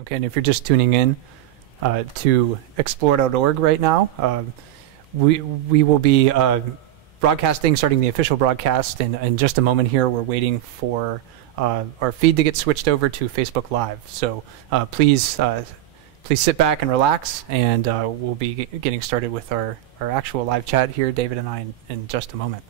Okay, and if you're just tuning in to explore.org right now, we will be broadcasting, starting the official broadcast in just a moment here. We're waiting for our feed to get switched over to Facebook Live. So please sit back and relax, and we'll be getting started with our actual live chat here, David and I, in just a moment.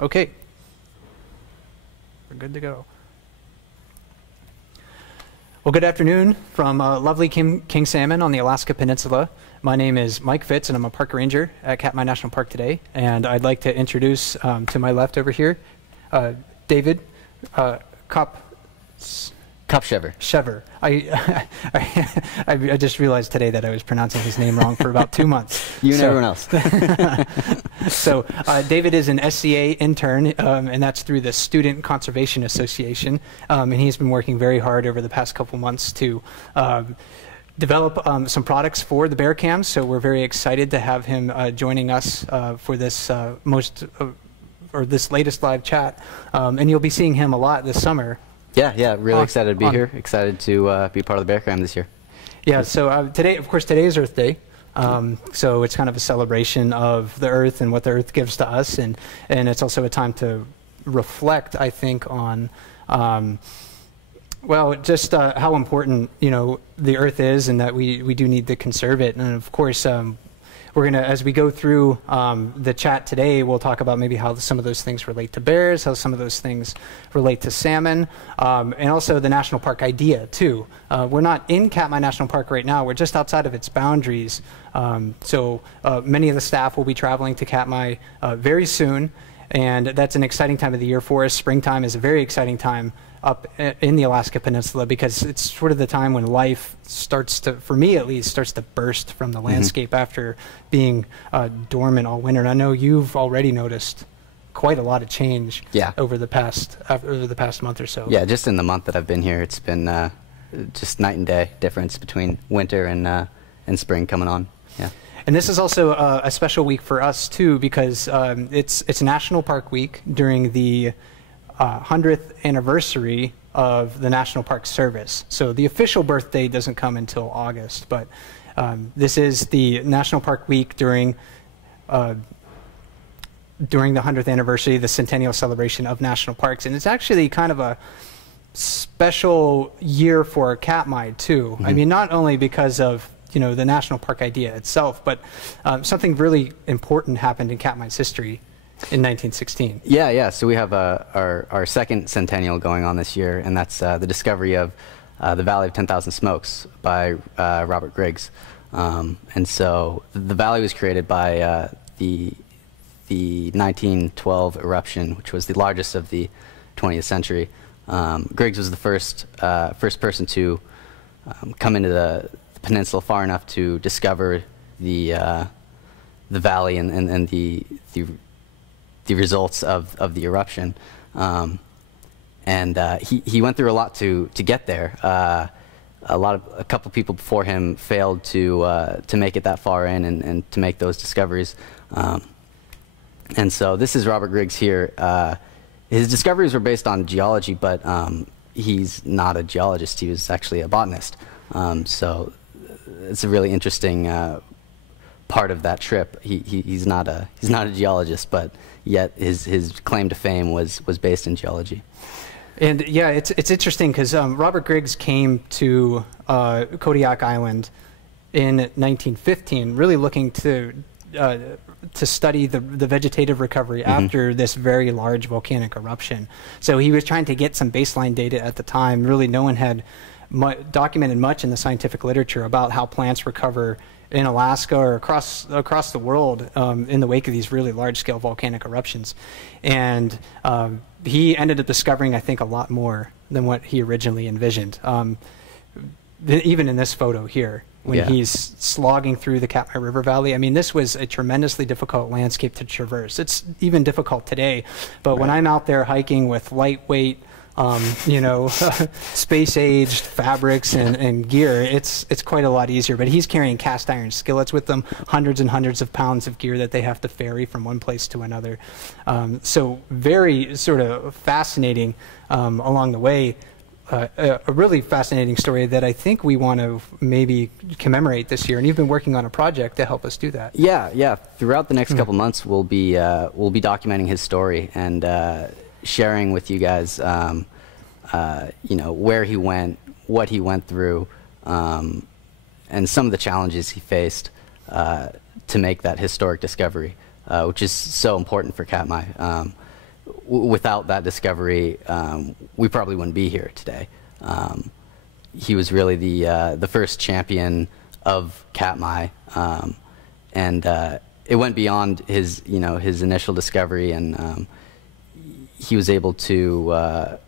Okay, we're good to go. Well, good afternoon from lovely King Salmon on the Alaska Peninsula. My name is Mike Fitz, and I'm a park ranger at Katmai National Park today. And I'd like to introduce to my left over here, David Kopchever. I just realized today that I was pronouncing his name wrong for about 2 months. You and everyone else. So David is an SCA intern, and that's through the Student Conservation Association. And he's been working very hard over the past couple months to develop some products for the bear cams. So we're very excited to have him joining us for this this latest live chat. And you'll be seeing him a lot this summer. Yeah, really excited to be here. Excited to be part of the Bear Cam this year. Yeah, so today, of course, today is Earth Day. So it's kind of a celebration of the Earth and what the Earth gives to us, and it's also a time to reflect, I think, on well, just how important the Earth is, and that we do need to conserve it. And of course, we're gonna, as we go through the chat today, we'll talk about maybe how some of those things relate to bears, how some of those things relate to salmon, and also the national park idea too. We're not in Katmai National Park right now. We're just outside of its boundaries. So many of the staff will be traveling to Katmai very soon, and that's an exciting time of the year for us. Springtime is a very exciting time up in the Alaska Peninsula, because it's sort of the time when life starts to, for me at least, starts to burst from the landscape after being dormant all winter. And I know you've already noticed quite a lot of change over the past month or so. Yeah, just in the month that I've been here, it's been just night and day difference between winter and spring coming on. Yeah. And this is also a special week for us too, because it's National Park Week during the 100th anniversary of the National Park Service. So the official birthday doesn't come until August, but this is the National Park Week during the 100th anniversary, the centennial celebration of national parks. And it's actually kind of a special year for Katmai too. I mean, not only because of the national park idea itself, but something really important happened in Katmai's history in 1916. Yeah. So we have our second centennial going on this year, and that's the discovery of the Valley of 10,000 Smokes by Robert Griggs. And so the valley was created by the 1912 eruption, which was the largest of the 20th century. Griggs was the first person to come into the peninsula far enough to discover the valley and the results of the eruption, and he went through a lot to get there. A couple people before him failed to make it that far in and to make those discoveries, and so this is Robert Griggs here. His discoveries were based on geology, but he's not a geologist. He was actually a botanist. So it's a really interesting part of that trip. He's not a geologist, but yet his claim to fame was based in geology. And yeah, it's interesting because Robert Griggs came to Kodiak Island in 1915, really looking to study the vegetative recovery after this very large volcanic eruption. So he was trying to get some baseline data at the time. Really, no one had documented much in the scientific literature about how plants recover in Alaska or across the world in the wake of these really large-scale volcanic eruptions. And he ended up discovering, I think, a lot more than what he originally envisioned. Even in this photo here, when Yeah. he's slogging through the Katmai River Valley. I mean, this was a tremendously difficult landscape to traverse. It's even difficult today, but when Right. I'm out there hiking with lightweight, you know, space-aged fabrics and gear, it's quite a lot easier. But he's carrying cast iron skillets with them, hundreds and hundreds of pounds of gear that they have to ferry from one place to another. So very sort of fascinating along the way. A really fascinating story that I think we want to maybe commemorate this year. And you've been working on a project to help us do that. Yeah. Throughout the next couple months, we'll be documenting his story and sharing with you guys, you know, where he went, what he went through, and some of the challenges he faced to make that historic discovery, which is so important for Katmai. Without that discovery, we probably wouldn't be here today. He was really the first champion of Katmai, and it went beyond his initial discovery, and he was able to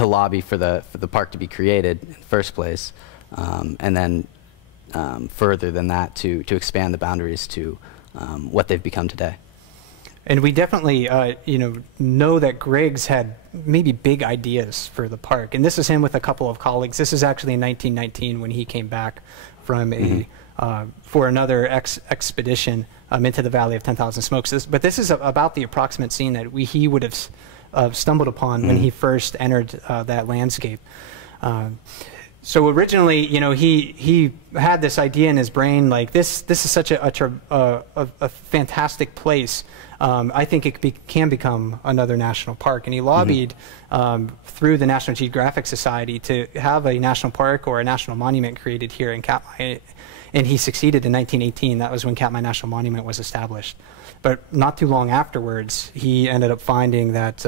lobby for the park to be created in the first place, and then further than that to expand the boundaries to what they've become today. And we definitely, know that Griggs had maybe big ideas for the park. And this is him with a couple of colleagues. This is actually in 1919 when he came back from for another expedition into the Valley of 10,000 Smokes. But this is about the approximate scene that he would have stumbled upon when he first entered that landscape. So originally, he had this idea in his brain, like this is such a fantastic place. I think it can become another national park. And he lobbied through the National Geographic Society to have a national park or a national monument created here in Katmai. And he succeeded in 1918. That was when Katmai National Monument was established. But not too long afterwards, he ended up finding that,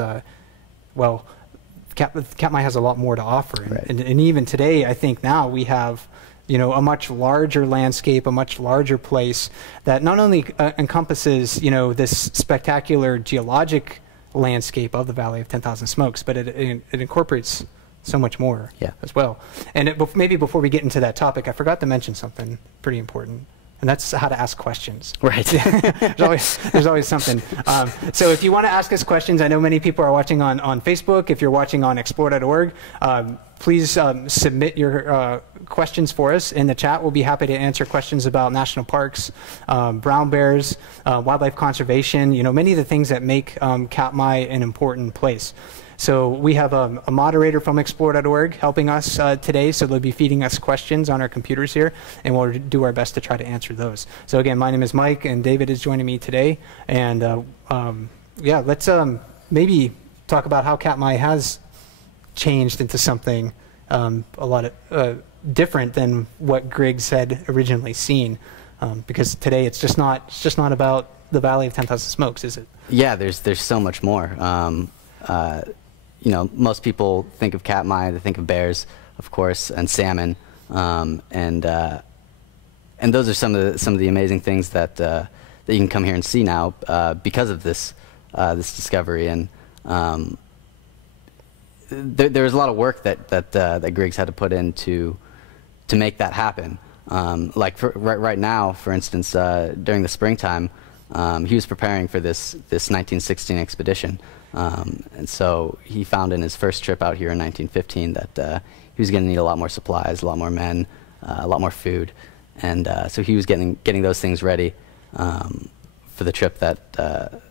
Katmai has a lot more to offer. Right. And even today, I think now we have a much larger landscape, a much larger place that not only encompasses, this spectacular geologic landscape of the Valley of 10,000 Smokes, but it incorporates so much more as well. And maybe before we get into that topic, I forgot to mention something pretty important. And that's how to ask questions. Right. there's always something. So if you want to ask us questions, I know many people are watching on Facebook. If you're watching on explore.org, please submit your questions for us in the chat. We'll be happy to answer questions about national parks, brown bears, wildlife conservation, many of the things that make Katmai an important place. So we have a moderator from explore.org helping us today, so they'll be feeding us questions on our computers here, and we'll do our best to try to answer those. So again, my name is Mike, and David is joining me today. And let's maybe talk about how Katmai has changed into something a lot different than what Griggs had originally seen, because today it's just not about the Valley of 10,000 Smokes, is it? Yeah, there's so much more. Most people think of Katmai, they think of bears, of course, and salmon, and those are some of the amazing things that you can come here and see now because of this discovery. And there was a lot of work that Griggs had to put in to make that happen. Right now, for instance, during the springtime, he was preparing for this 1916 expedition. And so he found in his first trip out here in 1915 that he was going to need a lot more supplies, a lot more men, a lot more food, and so he was getting those things ready for the trip that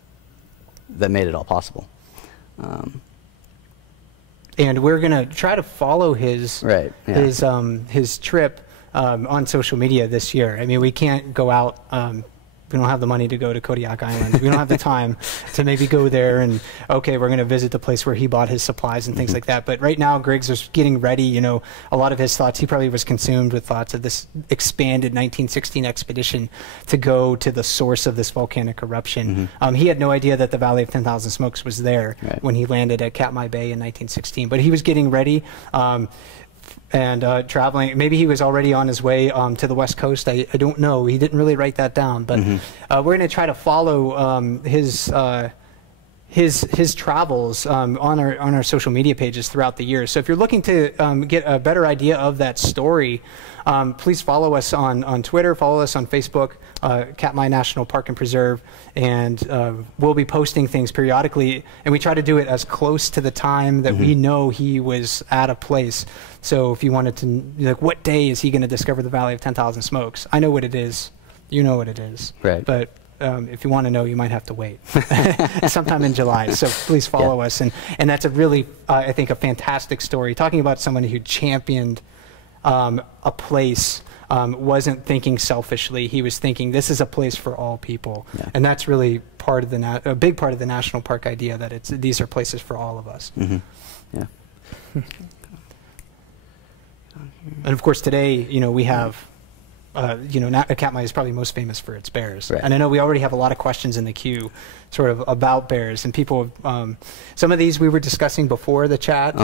made it all possible. And we're going to try to follow his trip on social media this year. I mean, we can't go out. We don't have the money to go to Kodiak Island. We don't have the time to maybe go there and, okay, we're going to visit the place where he bought his supplies and things like that. But right now, Griggs is getting ready. A lot of his thoughts, he probably was consumed with thoughts of this expanded 1916 expedition to go to the source of this volcanic eruption. He had no idea that the Valley of 10,000 Smokes was there when he landed at Katmai Bay in 1916. But he was getting ready. And traveling, maybe he was already on his way to the West Coast. I don't know. He didn't really write that down. But we're going to try to follow his his travels on our social media pages throughout the year. So if you're looking to get a better idea of that story, please follow us on Twitter, follow us on Facebook, Katmai National Park and Preserve, and we'll be posting things periodically, and we try to do it as close to the time that we know he was at a place. So if you wanted to, like, what day is he going to discover the Valley of 10,000 Smokes? I know what it is. You know what it is. Right. But if you want to know, you might have to wait sometime in July. So please follow us. And that's a really, I think, a fantastic story. Talking about someone who championed a place, wasn't thinking selfishly. He was thinking this is a place for all people. Yeah. And that's really part of a big part of the national park idea, that these are places for all of us. Yeah. And of course, today, we have Katmai is probably most famous for its bears. Right. And I know we already have a lot of questions in the queue sort of about bears. And people, some of these we were discussing before the chat.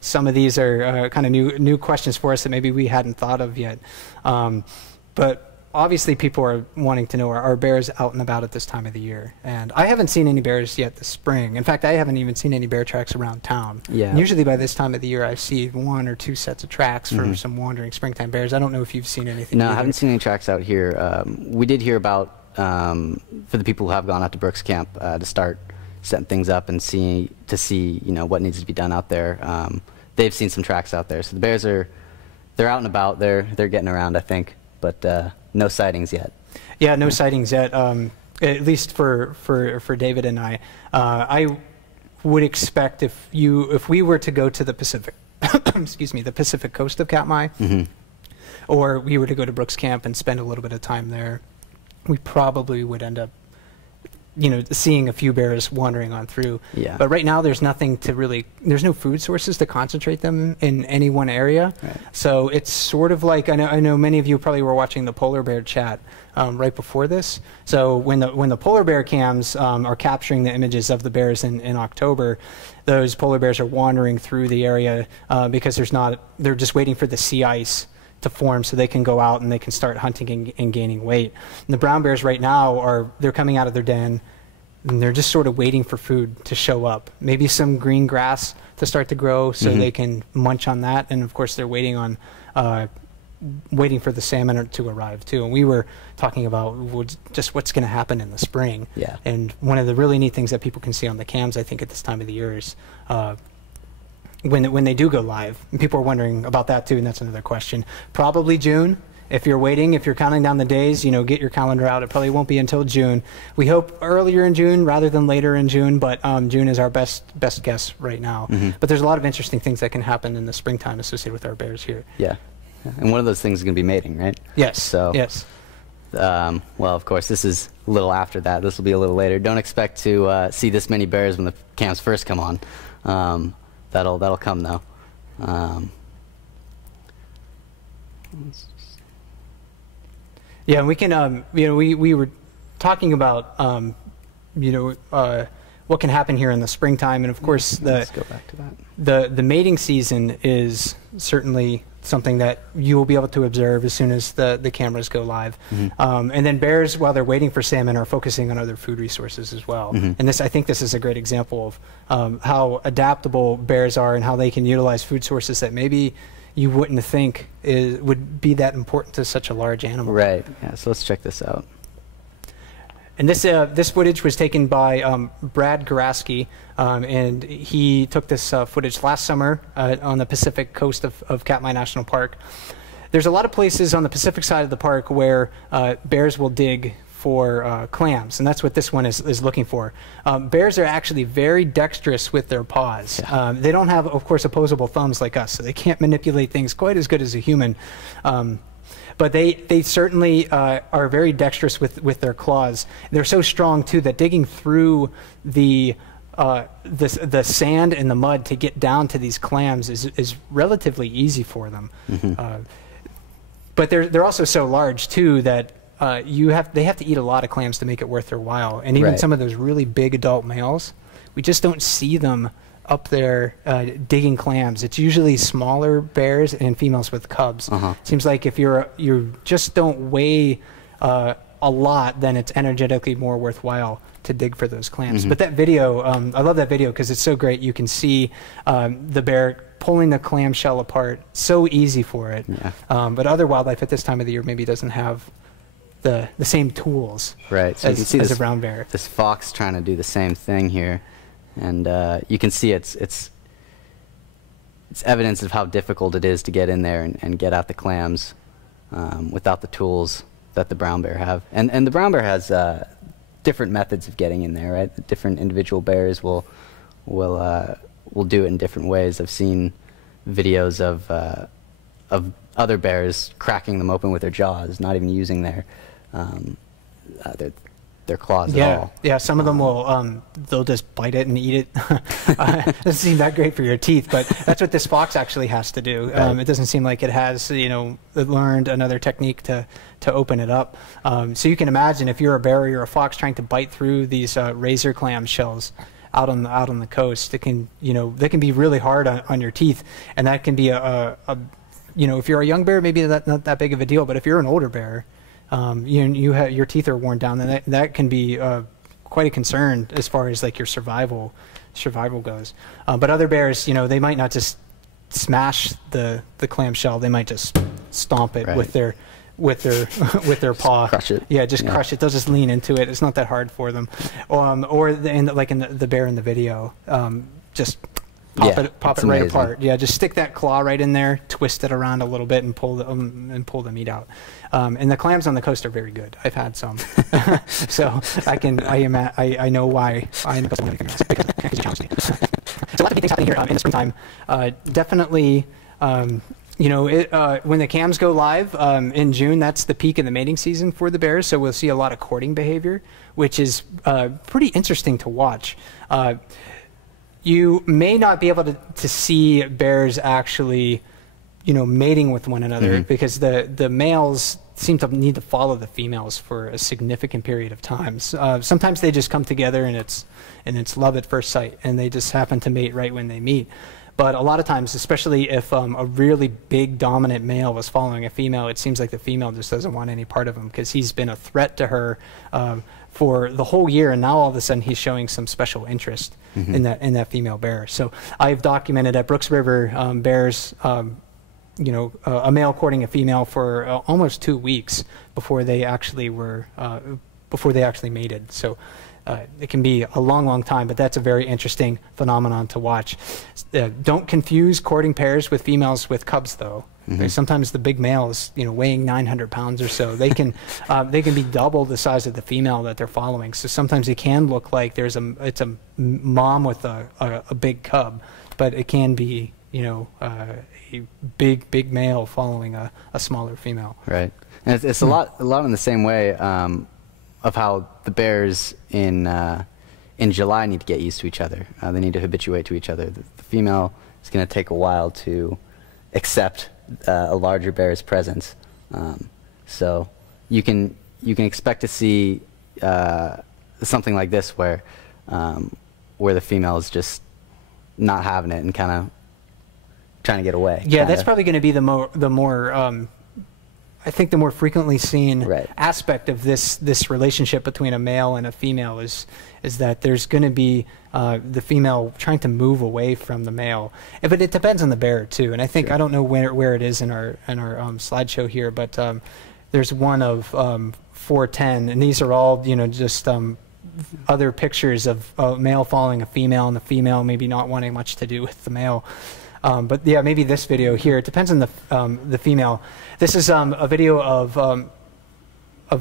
Some of these are kind of new questions for us that maybe we hadn't thought of yet. But obviously people are wanting to know, are bears out and about at this time of the year? And I haven't seen any bears yet this spring. In fact, I haven't even seen any bear tracks around town. Yeah. Usually by this time of the year, I see 1 or 2 sets of tracks for some wandering springtime bears. I don't know if you've seen anything. No, either. I haven't seen any tracks out here. We did hear about, for the people who have gone out to Brooks Camp, to start setting things up and see what needs to be done out there. They've seen some tracks out there. So the bears they're out and about. They're getting around, I think, but no sightings yet. Yeah, no sightings yet. At least for David and I. I would expect if we were to go to the Pacific, excuse me, the Pacific coast of Katmai, or we were to go to Brooks Camp and spend a little bit of time there, we probably would end up, seeing a few bears wandering on through. Yeah. But right now, there's nothing to really. There's no food sources to concentrate them in any one area. Right. So it's sort of like I know many of you probably were watching the polar bear chat right before this. So when the polar bear cams are capturing the images of the bears in October, those polar bears are wandering through the area because they're just waiting for the sea ice to form so they can go out and they can start hunting and gaining weight. And the brown bears right now they're coming out of their den and they're just sort of waiting for food to show up. Maybe some green grass to start to grow so they can munch on that. And of course they're waiting for the salmon to arrive too. And we were talking about just what's going to happen in the spring. Yeah. And one of the really neat things that people can see on the cams, I think, at this time of the year is when they do go live. And people are wondering about that too, and that's another question. Probably June. If you're waiting, if you're counting down the days, get your calendar out. It probably won't be until June. We hope earlier in June rather than later in June, but June is our best guess right now. But there's a lot of interesting things that can happen in the springtime associated with our bears here. Yeah. And one of those things is going to be mating, right? Yes. So, yes. Well, of course, this is a little after that. This will be a little later. Don't expect to see this many bears when the cams first come on. That'll come though. Yeah, and we can. We were talking about what can happen here in the springtime, and of course Let's go back to that. The mating season is certainly something that you will be able to observe as soon as the cameras go live. And then bears, while they're waiting for salmon, are focusing on other food resources as well. And I think this is a great example of how adaptable bears are and how they can utilize food sources that maybe you wouldn't think would be that important to such a large animal. Right. Yeah. So let's check this out. And this footage was taken by Brad Garaski, and he took this footage last summer on the Pacific coast of Katmai National Park. There's a lot of places on the Pacific side of the park where bears will dig for clams, and that's what this one is looking for. Bears are actually very dexterous with their paws. Yeah. They don't have, of course, opposable thumbs like us, so they can't manipulate things quite as good as a human. But they certainly are very dexterous with their claws. They're so strong too that digging through the sand and the mud to get down to these clams is relatively easy for them. But they're also so large too that they have to eat a lot of clams to make it worth their while. And even some of those really big adult males, we just don't see them up there digging clams. It's usually smaller bears and females with cubs. Seems like if you just don't weigh a lot, then it's energetically more worthwhile to dig for those clams. But that video, I love that video because it's so great. You can see the bear pulling the clamshell apart, so easy for it. But other wildlife at this time of the year maybe doesn't have the same tools, right? So as, you can see as this, a brown bear. This fox trying to do the same thing here, and you can see it's evidence of how difficult it is to get in there and get out the clams without the tools that the brown bear have. And the brown bear has different methods of getting in there, right? The different individual bears will do it in different ways. I've seen videos of other bears cracking them open with their jaws, not even using their claws at all. Yeah, some of them will, they'll just bite it and eat it. Doesn't seem that great for your teeth, but that's what this fox actually has to do. It doesn't seem like it has, learned another technique to open it up. So you can imagine if you're a bear or you're a fox trying to bite through these razor clam shells out on the coast, it can, they can be really hard on your teeth, and that can be if you're a young bear, maybe not that big of a deal, but if you're an older bear, your teeth are worn down, then that can be quite a concern as far as like your survival goes. But other bears, they might not just smash the clamshell; they might just stomp it with their with their paw. Crush it. Yeah, just crush it. They'll just lean into it. It's not that hard for them. Like in the bear in the video, just pop it right apart. Yeah, just stick that claw right in there, twist it around a little bit, and pull the meat out. And the clams on the coast are very good. I've had some, so I know why. I know because you challenged me. So lots of big things happening here in the springtime. Definitely. When the cams go live in June, that's the peak of the mating season for the bears. So we'll see a lot of courting behavior, which is pretty interesting to watch. You may not be able to see bears actually, mating with one another because the males seem to need to follow the females for a significant period of time. Sometimes they just come together and it's love at first sight, and they just happen to mate right when they meet. But a lot of times, especially if a really big dominant male was following a female, it seems like the female just doesn't want any part of him because he's been a threat to her for the whole year, and now all of a sudden he's showing some special interest in that female bear. So I've documented at Brooks River bears, a male courting a female for almost 2 weeks before they actually mated. So. It can be a long, long time, but that's a very interesting phenomenon to watch. Don't confuse courting pairs with females with cubs, though. Sometimes the big males, weighing 900 pounds or so, they can be double the size of the female that they're following. So sometimes it can look like it's a mom with a big cub, but it can be a big male following a smaller female. Right, and it's a lot in the same way. Of how the bears in July need to get used to each other. They need to habituate to each other. The female is going to take a while to accept a larger bear's presence. So you can expect to see something like this where the female is just not having it and kind of trying to get away. Yeah, that's probably going to be the more I think the more frequently seen aspect of this relationship between a male and a female is that there's going to be the female trying to move away from the male, but it depends on the bear too. And I think I don't know where it is in our slideshow here, but there's one of 410, and these are all just other pictures of a male following a female, and the female maybe not wanting much to do with the male. But yeah, maybe this video here. It depends on the female. This is a video of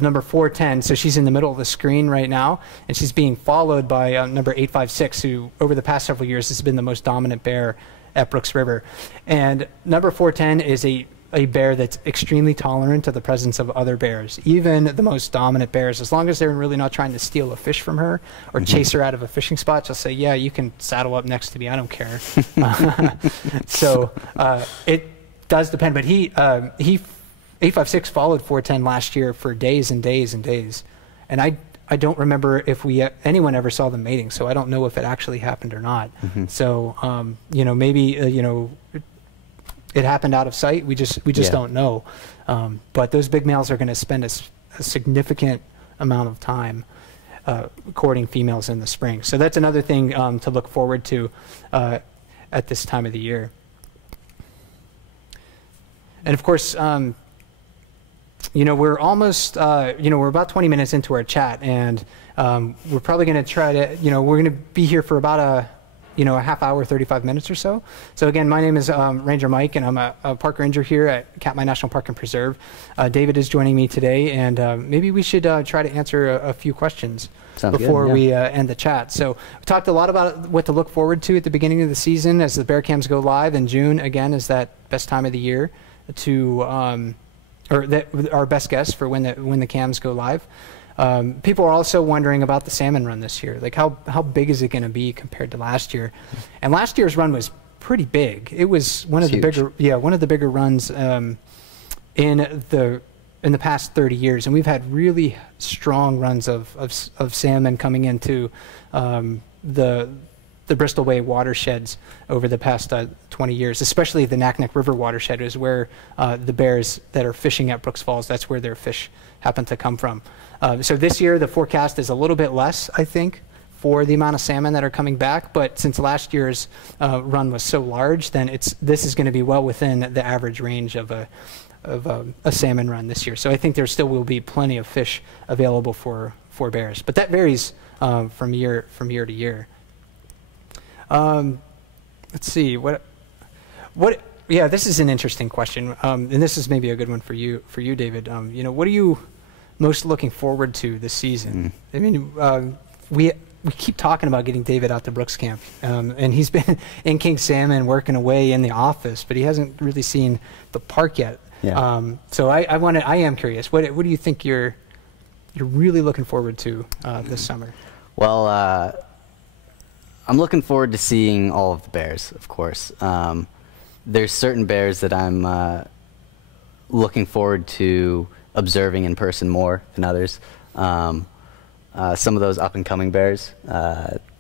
number 410. So she's in the middle of the screen right now, and she's being followed by number 856, who over the past several years has been the most dominant bear at Brooks River. And number 410 is a bear that's extremely tolerant to the presence of other bears, even the most dominant bears. As long as they're really not trying to steal a fish from her or chase her out of a fishing spot, she'll say, yeah, you can saddle up next to me, I don't care. So it does depend, but he 856 followed 410 last year for days and days and days, and I don't remember if anyone ever saw them mating, so I don't know if it actually happened or not. So maybe it happened out of sight. We just don't know. But those big males are going to spend a significant amount of time courting females in the spring. So that's another thing to look forward to at this time of the year. And of course, we're almost, we're about 20 minutes into our chat, and we're probably going to try to, we're going to be here for about a half hour, 35 minutes or so. So again, my name is Ranger Mike, and I'm a park ranger here at Katmai National Park and Preserve. David is joining me today, and maybe we should try to answer a few questions before we end the chat. So we talked a lot about what to look forward to at the beginning of the season as the bear cams go live, and June, again, is that best time of the year to, our best guess for when the cams go live. People are also wondering about the salmon run this year. Like how big is it going to be compared to last year? And last year's run was pretty big. It was one of the bigger runs in the past 30 years. And we've had really strong runs of salmon coming into the Bristol Bay watersheds over the past 20 years, especially the Naknek River watershed is where the bears that are fishing at Brooks Falls, that's where their fish happen to come from. So this year the forecast is a little bit less, I think, for the amount of salmon that are coming back, but since last year's run was so large, then this is going to be well within the average range of a salmon run this year. So I think there still will be plenty of fish available for bears, but that varies from year to year. Let's see what. Yeah, this is an interesting question, and this is maybe a good one for you, David. What are you most looking forward to this season? I mean, we keep talking about getting David out to Brooks Camp, and he's been in King Salmon working away in the office, but he hasn't really seen the park yet. Yeah. So I am curious. What do you think you're really looking forward to this summer? Well, I'm looking forward to seeing all of the bears, of course. There's certain bears that I'm looking forward to observing in person more than others. Some of those up-and-coming bears,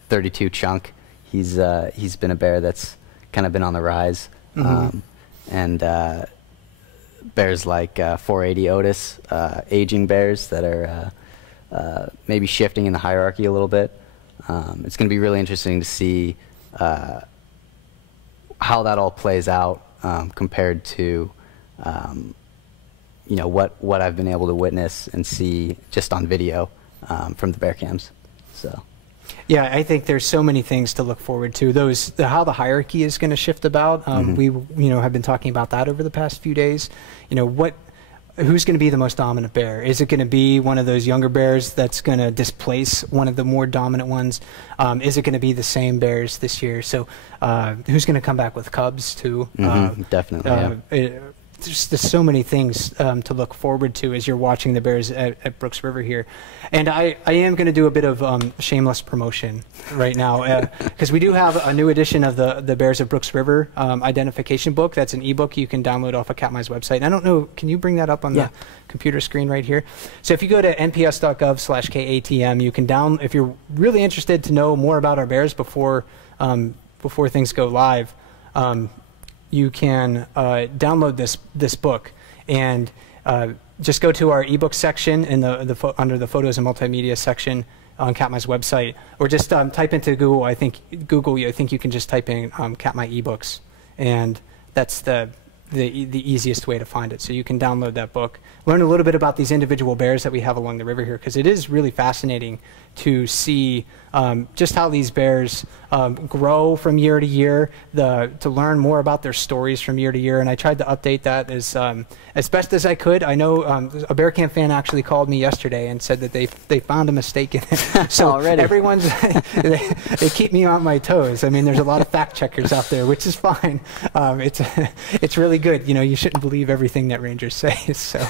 32 Chunk, he's been a bear that's kind of been on the rise. And bears like 480 Otis, aging bears that are maybe shifting in the hierarchy a little bit. It's going to be really interesting to see how that all plays out compared to what I've been able to witness and see just on video from the bear cams. So. Yeah, I think there's so many things to look forward to. How the hierarchy is going to shift about. We have been talking about that over the past few days. Who's going to be the most dominant bear? Is it going to be one of those younger bears that's going to displace one of the more dominant ones? Is it going to be the same bears this year? So who's going to come back with cubs too? Definitely. There's so many things to look forward to as you're watching the bears at Brooks River here. And I am going to do a bit of shameless promotion right now because we do have a new edition of the Bears of Brooks River identification book. That's an ebook you can download off of Katmai's website. And I don't know, can you bring that up on the computer screen right here? So if you go to nps.gov/KATM, you can if you're really interested to know more about our bears before things go live, you can download this book and just go to our ebook section in under the photos and multimedia section on Katmai's website, or just type into Google. I think you can just type in Katmai ebooks, and that's the easiest way to find it. So you can download that book, learn a little bit about these individual bears that we have along the river here, because it is really fascinating to see just how these bears grow from year to year, to learn more about their stories from year to year. And I tried to update that as best as I could. I know a Bear Camp fan actually called me yesterday and said that they found a mistake in it. So already everyone's they keep me on my toes. I mean, there's a lot of fact checkers out there, which is fine. It's really good. You shouldn't believe everything that rangers say. So.